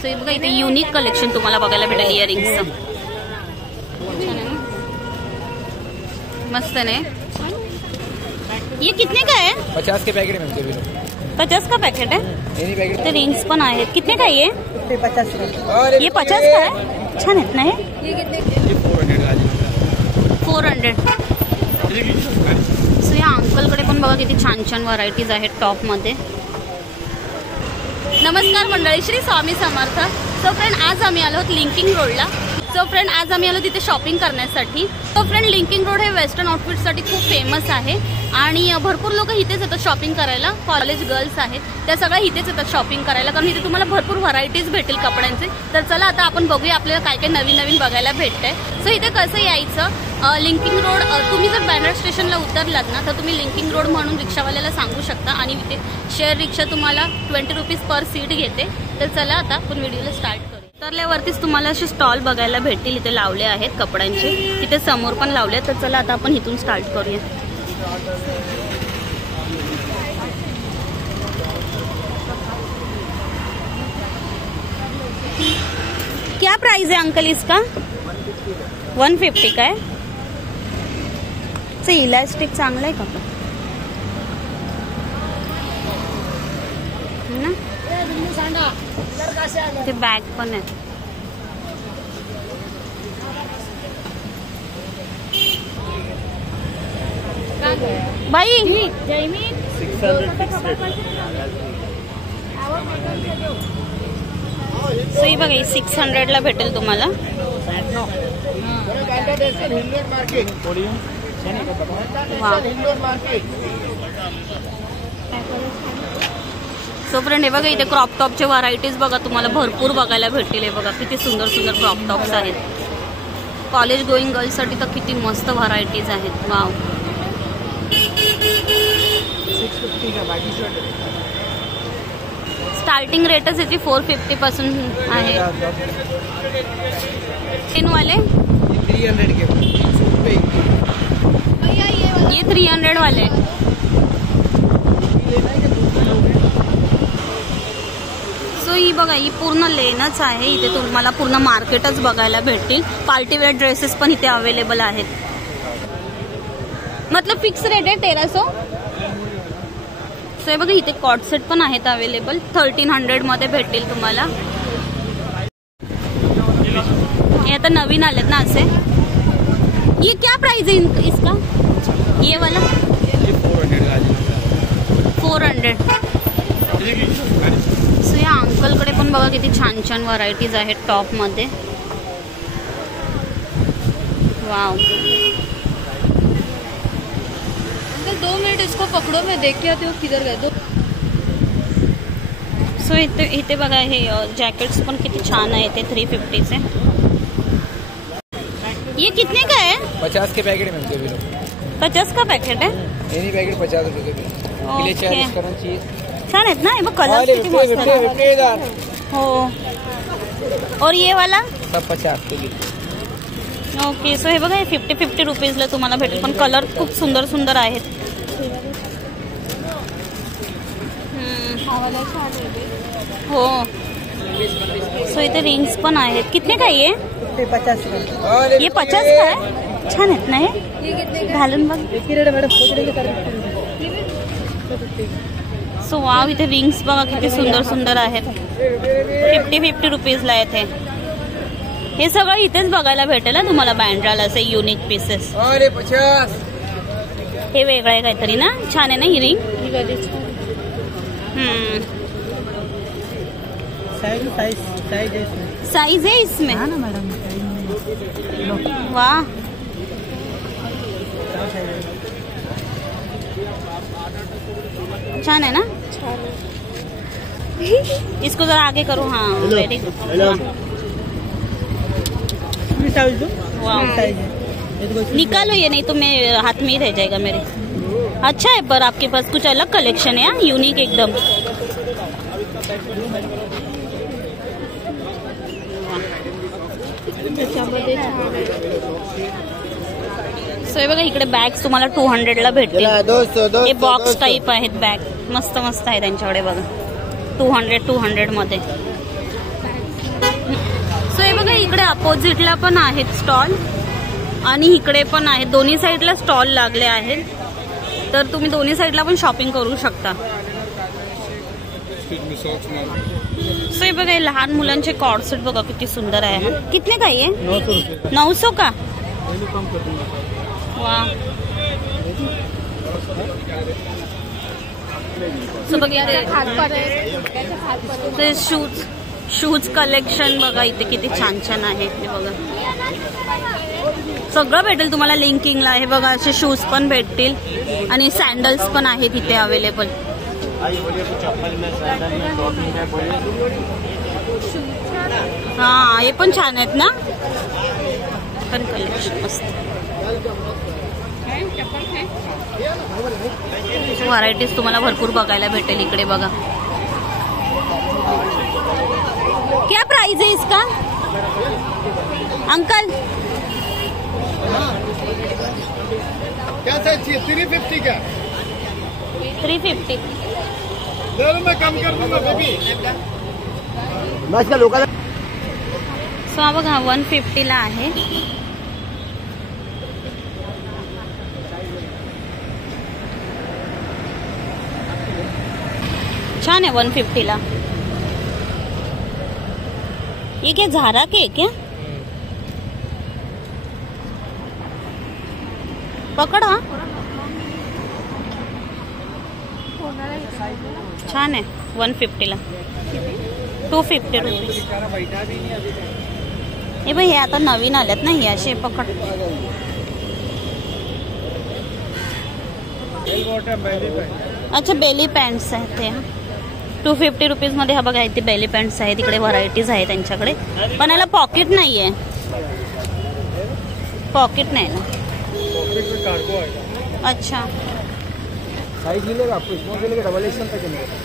सो बघा इथे unique collection तुम्हाला बघायला भेटेल इयरिंग्सचं. मस्त नाही. ये कितने का है? 50 के पैकेट में 50 का पैकेट है. ते रिंग्स पण आहेत. कितने का ये? 50 का. ये 50 का है. छान आहेत ना हे. 400. सो या अंकलकडे पण बघा किती छान छान व्हरायटीज आहेत टॉप मध्ये. नमस्कार मंडळी, श्री स्वामी समर्थ. सो फ्रेंड आज आम्ही आलो आहोत लिंकिंग रोडला. सो फ्रेंड आज आम्ही आलो तिथे शॉपिंग करण्यासाठी. सो फ्रेंड लिंकिंग रोड हे वेस्टर्न आउटफिटसाठी खूप फेमस आहे आणि भरपूर लोक इथेच येतात शॉपिंग करायला. कॉलेज गर्ल्स आहेत त्या सगळ्या इथेच येतात शॉपिंग करायला, कारण इथे तुम्हाला भरपूर व्हरायटीज भेटेल कपड्यांचे. तर चला आता आपण बघूया आपल्याला काय काय नवीन नवीन बघायला भेटतंय. सो इथे कसं यायचं, लिंकिंग रोड तुम्ही जर बॅनर स्टेशनला उतरलात ना तर तुम्ही लिंकिंग रोड म्हणून रिक्षावाल्याला सांगू शकता आणि इथे शेअर रिक्षा तुम्हाला 20 रुपीज पर सीट घेते. तर चला आता आपण व्हिडिओला स्टार्ट करू. उतरल्यावरतीच तुम्हाला असे स्टॉल बघायला भेटतील. इथे लावले आहेत कपड्यांचे, तिथे समोर पण लावले. तर चला आता आपण इथून स्टार्ट करूया. क्या प्राइस है अंकल इसका? 150 का है. इलास्टिक चांगला आहे कपडा ना. ते बॅग पण आहे. बाई 600 ला भेटेल तुम्हाला. सो फ्रेंड हे बघा इथे क्रॉप टॉपचे व्हरायटीज बघा तुम्हाला भरपूर बघायला भेटतील. हे बघा किती सुंदर सुंदर क्रॉप टॉप्स आहेत. कॉलेज गोईंग गर्ल्ससाठी तर किती मस्त व्हरायटीज आहेत. वाव. स्टार्टिंग रेटच याची 450 पासून आहे. वाले 300 के. ये 300 वाले. सो ही बघा ही पूर्ण लेनच आहे. इथे तुम्हाला पूर्ण मार्केटच बघायला भेटतील. पार्टीवेअर ड्रेसेस पण इथे अवेलेबल आहेत. मतलब फिक्स रेट आहे 1300. सो हे बघा इथे कॉट सेट पण आहेत अवेलेबल. 1300 मध्ये भेटतील तुम्हाला. हे आता नवीन आलेत ना असे. ये क्या प्राइस है इसका? ये वाला 400. सो या अंकलकडे पण बघा किती छान छान व्हरायटीज आहेत टॉप मध्ये. वाव. 2 मिनट इसको पकड़ो, मैं देख के आती हूँ किधर गए. सो इथे बघा हे जॅकेट्स पण किती छान आहे. ते 350 से. ये कितने का है? 50 के पैकेट में 50 का पैकेट है. एनी पैकेट 50 रुपए के. छान आहेत ना. हे बघ कलर किती मस्त आहेत. हो. और ये वाला सब 50 के. ओके. सो हे बघा हे 50 रुपीजला तुम्हाला भेटेल, पण कलर खूप सुंदर सुंदर आहेत. हो. सो इथे रिंग्स पण आहेत. कितने का ये? 50 का. ये 50 का है. छान आहेत ना हे. घालून बघ. सो वाव. इथे रिंग्स बघा किती सुंदर सुंदर आहेत. 50 रुपीजला आहेत हे सगळं. इथेच बघायला भेटेल ना तुम्हाला बँड्राला असे युनिक पीसेस. हे वेगळं आहे काहीतरी ना. छान आहे ना ही रिंग. साइज है इसमें. हाँ ना मैडम. वाह. छान है ना. इसको जरा आगे करो. हाँ वेरी गुड. निकालो ये, नहीं तो मैं हाथ में ही रह जाएगा मेरे. अच्छा है पर आपके पास कुछ अलग कलेक्शन है. यूनिक एकदम. सो हे बघा इकडे बॅग्स तुम्हाला 200 ला भेटतील. हे बॉक्स टाइप आहेत बॅग. मस्त मस्त आहे त्यांच्याकडे बघा. 200 मध्ये. इकडे अपोजिटला पण आहेत स्टॉल आणि इकडे पण आहेत, दोन्ही साईडला स्टॉल लागले आहेत, तर तुम्ही दोन्ही साईडला पण शॉपिंग करू शकता. सो हे बघा, लहान मुलांचे कॉर्डसेट बघा किती सुंदर आहे. कितने का ये? 900 का. वा. सो बघा ते शूज कलेक्शन बघा इथे किती छान छान आहे. ते बघा सगळं भेटेल तुम्हाला लिंकिंगला. हे बघा असे शूज पण भेटतील आणि सँडल्स पण आहेत इथे अवेलेबल. हा हे पण छान आहेत ना, पण कलेक्शन मस्त. व्हरायटीज तुम्हाला भरपूर बघायला भेटेल इकडे बघा. क्या प्राइस है इसका अंकल? क्या चाहिए? 350 का. 350. मैं कम कर दूंगा बेबी. सो हा बघा 150 ला आहे. छान है 150 ला. ये क्या झारा के क्या? पकड़ा. छान आहे 150 ला. 250 रुपीज. हे बाई हे आता नवीन आल्यात ना, हे असे पकड. अच्छा बेली पॅन्ट्स आहेत ते 250 रुपीज मध्ये. हा बघा इथे बेली पॅन्ट्स आहेत, इकडे व्हरायटीज आहे त्यांच्याकडे, पण याला पॉकेट नाहीये. पॉकेट नाही ना. अच्छा साइज मिलेगा आपको, इसमें मिलेगा डबल एक्सल तक मिलेगा.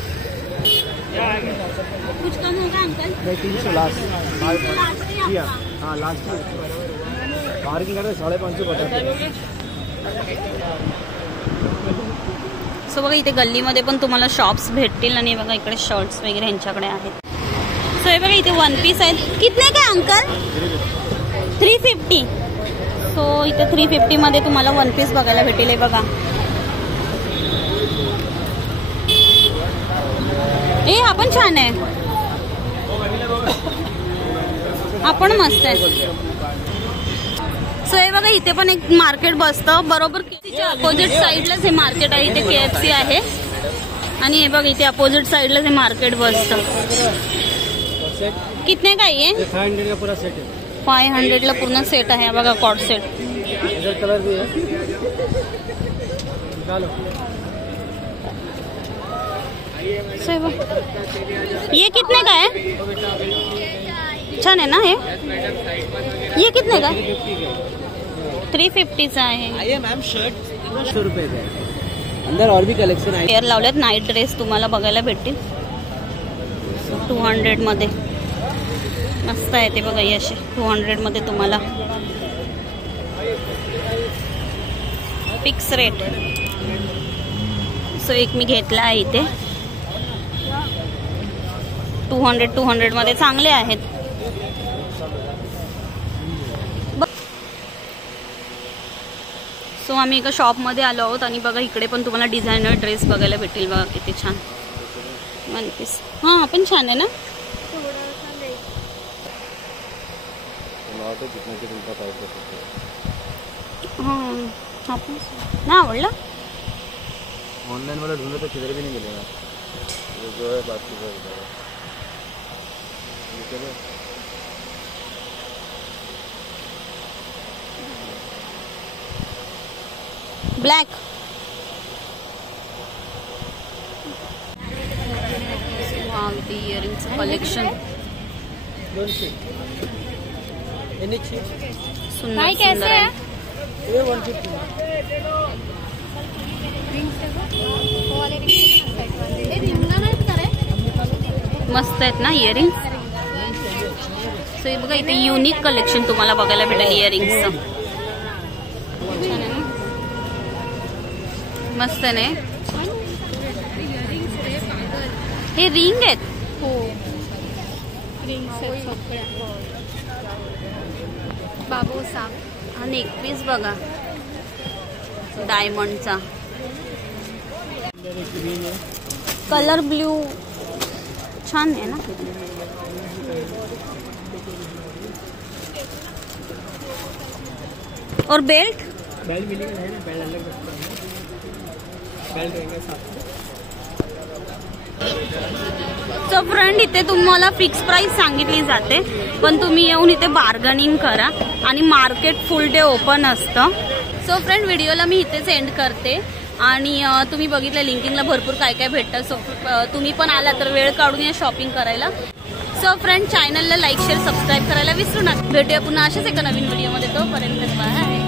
कुछ कम होगा अंकल? नहीं 300 लास्ट. हाँ लास्ट पार्किंग करते 550 बताते. सो बघा इथे गल्लीमध्ये पण तुम्हाला शॉप्स भेटतील आणि बघा इकडे शर्ट्स वगैरे यांच्याकडे आहेत. सो हे बघा इथे 1 पीस आहेत. कितने काय अंकल? 350. सो इथे 350 मध्ये तुम्हाला 1 पीस बघायला भेटेल. हे बघा ए हा पण छान आहे, हा पण मस्त आहे. सो हे बघा इथे पण एक मार्केट बसतं बरोबर तिच्या अपोजिट साईडलाच हे मार्केट आहे. इथे KFC आहे आणि हे बघा इथे अपोजिट साईडलाच हे मार्केट बसतं. कितने का ये? 500 का पूरा सेट है. 500 ला पूर्ण सेट आहे. बघा कॉर्ड सेट. इधर कलर भी है, निकालो. ये कितने का है? छान आहे ना हे. ये कितने का? 350 चा आहे. आइए मैम, शर्ट 100 रुपये का है. अंदर और भी कलेक्शन आहे. पेअर लावल्यात. नाईट ड्रेस तुम्हाला बघायला भेटतील 200 मध्ये. मस्त आहे ते बघा. हे असे 200 मध्ये तुम्हाला फिक्स रेट. सो एक मी घेतला आहे इथे 200 मध्ये. चांगले आहेत. सो आम्ही एका शॉपमध्ये आलो आहोत आणि बघा इकडे पण तुम्हाला डिझायनर ड्रेस बघायला भेटेल. बघा किती छान 1 पीस. हा पण छान आहे ना. हा पण ना आवडला. ऑनलाइन वाला ढूंढे तो किधर भी नहीं मिलेगा. जो है बात की ब्लॅक. इयरिंग्स कलेक्शन सुंदर सुंदर आहे. ये 150. मस्त आहेत ना इयरिंग्स. सो हे बघा इथे युनिक कलेक्शन तुम्हाला बघायला भेटेल इयरिंग्सचं. छान आहे ना, मस्त आहे. हे रिंग आहेत. रिंग्स आहेत सगळ्या. बाबूसा हा नेकपीस बघा डायमंडचा, कलर ब्ल्यू छान आहे ना. और बेल्ट मिलेगा है ना, बेल्ट अलग रखते हैं, बेल्ट रहेंगे साथ. सो फ्रेंड इथे तुम्हाला फिक्स प्राइस सांगितली जाते, पण तुम्ही येऊन इथे बार्गनिंग करा आणि मार्केट फुल डे ओपन असतं. सो फ्रेंड व्हिडिओला मी इथेच एंड करते आणि तुम्ही बघितलं लिंकिंगला भरपूर काय काय भेटतं. सो तुम्ही पण आला तर वेळ काढून या शॉपिंग करायला. सो फ्रेंड चॅनलला लाईक शेअर सबस्क्राईब करायला विसरू नका. भेटूया पुन्हा अशाच एका नवीन व्हिडिओमध्ये. तोपर्यंत बाय.